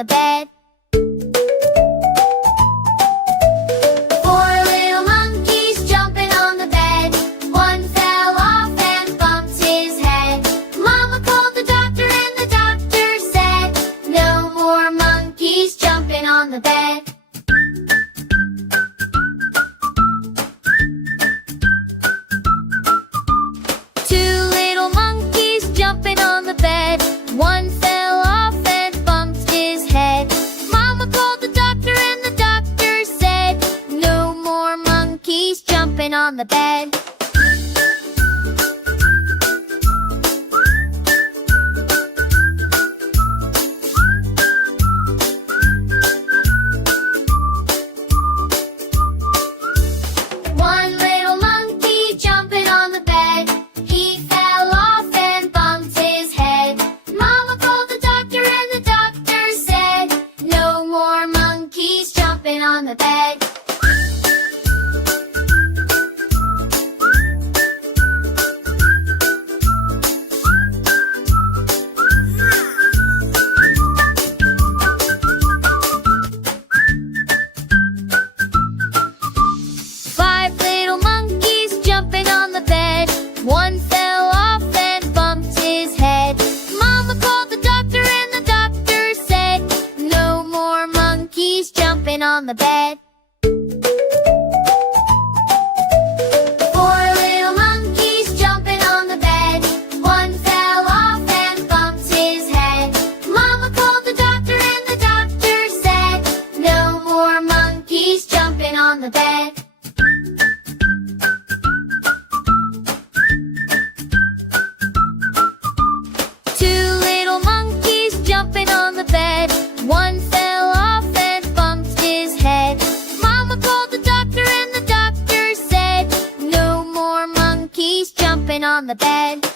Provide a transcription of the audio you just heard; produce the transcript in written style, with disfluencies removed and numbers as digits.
the bed. Four little monkeys jumping on the bed. One fell off and bumped his head. Mama called the doctor and the doctor said, no more monkeys jumping on the bed. Two little monkeys jumping on the bed. One fell off and bumped his head. Mama called the doctor and the doctor said, no more monkeys jumping on the bed. One little monkey jumping on the bed. He fell off and bumped his head. Mama called the doctor and the doctor said, no more monkeys jumping on the bed. Five little monkeys jumping on the bed. One fell off and bumped his head. Mama called the doctor and the doctor said, no more monkeys jumping on the bed. Four little monkeys jumping on the bed. One fell off and bumped his head. Mama called the doctor and the doctor said, no more monkeys jumping on the bed. Two little monkeys jumping on the bed. One fell off and bumped his head. Mama called the doctor and the doctor said, no more monkeys jumping on the bed.